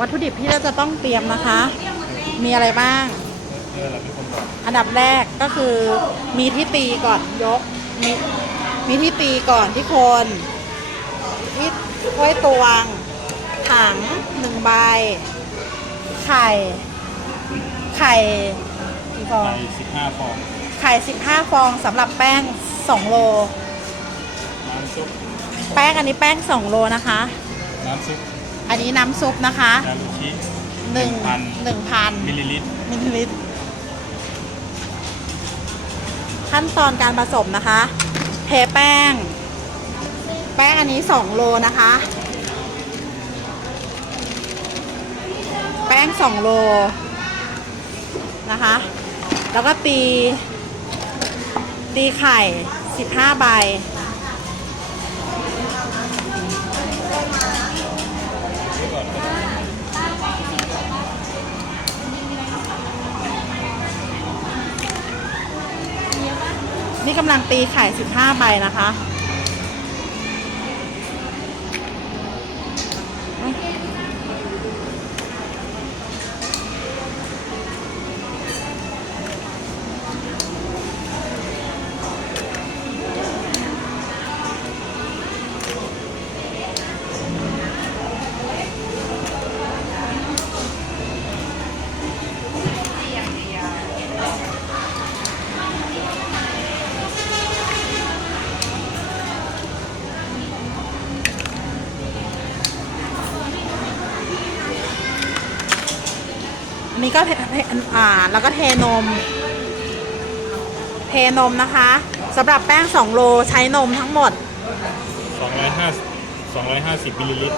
วัตถุดิบที่เราจะต้องเตรียมนะคะ มีอะไรบ้างเออเราเป็นคนบอกอันดับแรกก็คือมีที่ตีก่อนยก มีมีที่ตีก่อนที่โคนที่ถ้วยตวง ถังหนึ่งใบ ไข่ ไข่กี่ฟองไก่สิบห้าฟอง ไข่สิบห้าฟองสำหรับแป้งสองโล น้ำซุป แป้งอันนี้แป้งสองโลนะคะ น้ำซุป อันนี้น้ำซุปนะคะน้ำชิหนึ่งพันหนึ่งพันมิลลิลิตรมิลลิลิตร ขั้นตอนการผสมนะคะ เทแป้ง แป้งอันนี้2โลนะคะ แป้ง2โลนะคะ แล้วก็ตี ตีไข่15ใบ นี่กำลังตีไข่15ใบนะคะ อันนี้ก็เทเทอ่าแล้วก็เทนม เทนมนะคะสำหรับแป้ง 2 โลใช้นมทั้งหมดสองร้อยห้าสองร้อยห้าสิบมิลลิลิตร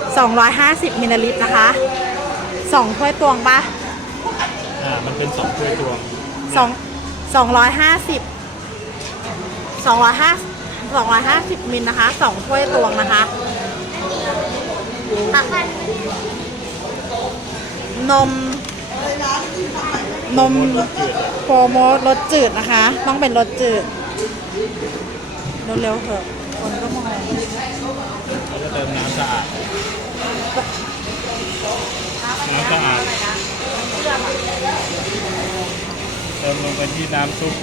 250มิลลิลิตรนะคะ 2 ถ้วยตวงปะอ่ามันเป็นสองถ้วยตวงสองสองร้อยห้าสิบสองร้อยห้าสองร้อยห้าสิบมิลนะคะสองถ้วยตวงนะคะอะนม นมรสจืดโปรโมทรสจืดนะคะ ต้องเป็นรสจืดเร็วๆเถอะคนก็มองแล้วก็เติมน้ำสะอาดน้ำสะอาดเติมลงไปที่น้ำซุป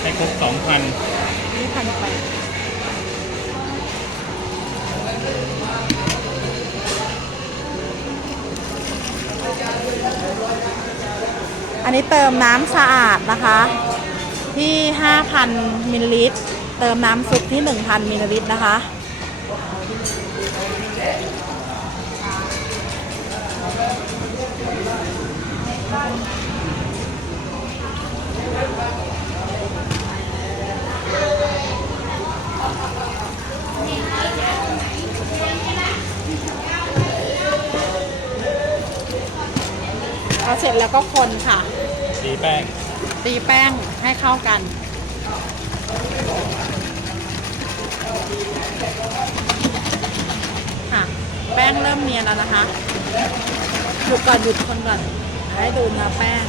ให้ครบสองพันนี่พันไป อันนี้เติมน้ำสะอาดนะคะ ที่ 5,000 มิลลิลิตร เติมน้ำซุปที่ 1,000 มิลลิลิตรนะคะ เอาเสร็จแล้วก็คนค่ะ ตีแป้ง ตีแป้งให้เข้ากัน ค่ะ แป้งเริ่มเนียนแล้วนะคะ หยุดก่อนหยุดคนก่อนให้ดูเนื้อแป้ง